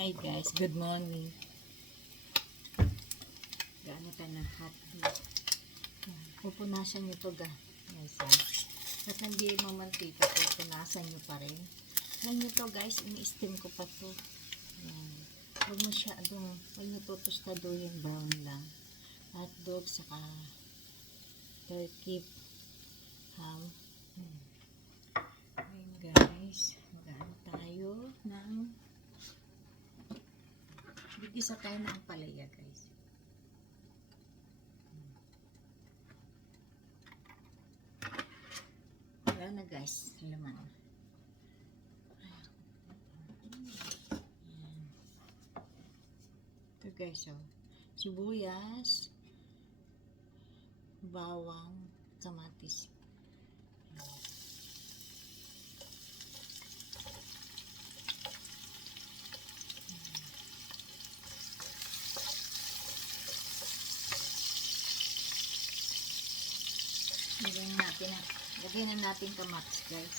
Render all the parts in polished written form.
Hi guys, good morning. Gaano tayo ng hotdog. Pupunasan nyo to guys. At hindi mamantika, pupunasan nyo pa rin. Yan nyo to guys, ini-steam ko pa to. Yan. Huwag nyo tutustaduhin, brown lang. Hotdog, saka turkey, ham. Ayun guys, mag-ano tayo ng bigisa tayo ng palaya guys. Wala na guys, laman. Ito guys, oh. Sibuyas, bawang, kamatis. Lagyan na natin kamatis guys.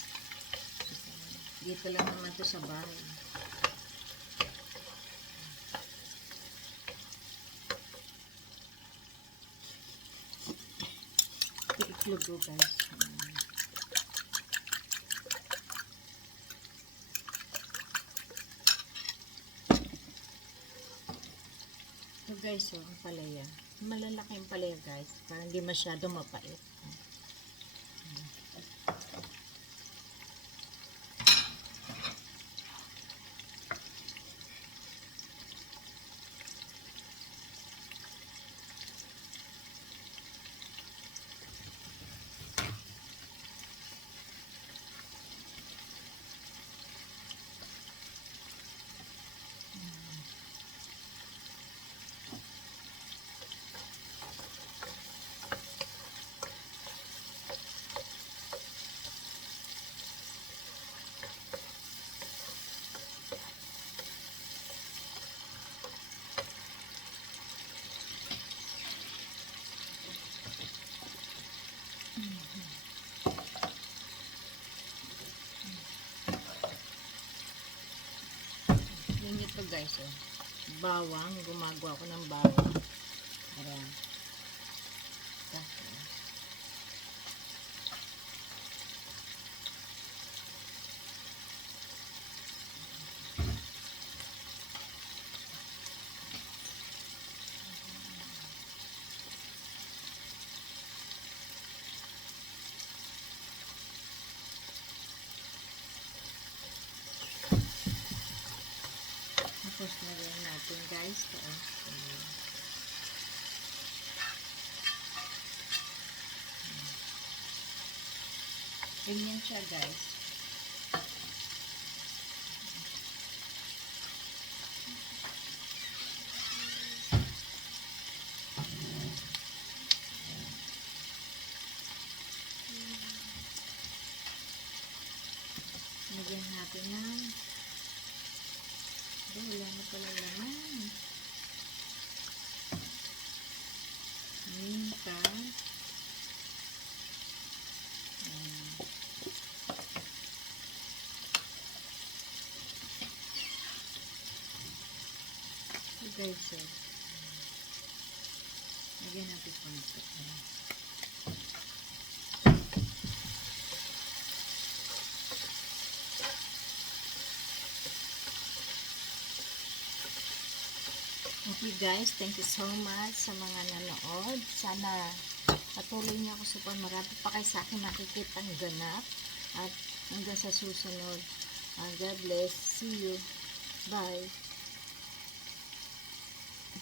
Dito lang naman to sa bahay. Itlog ko guys. Ito guys, oh, ang palaya. Malalaki yung palaya guys. Para hindi masyado mapait. Yan ito guys, oh. Bawang, gumagawa ko ng bawang. Ayan. Tapos lagyan natin guys ito. Ganyan siya guys. Lagyan natin ng wala na pala laman. Minta. Guys, so lagyan natin pa ito. Okay guys, thank you so much sa mga nanood. Sana patuloy niyo ako sa marami pa kayo sa akin nakikitang ganap. At hanggang sa susunod. God bless. See you. Bye.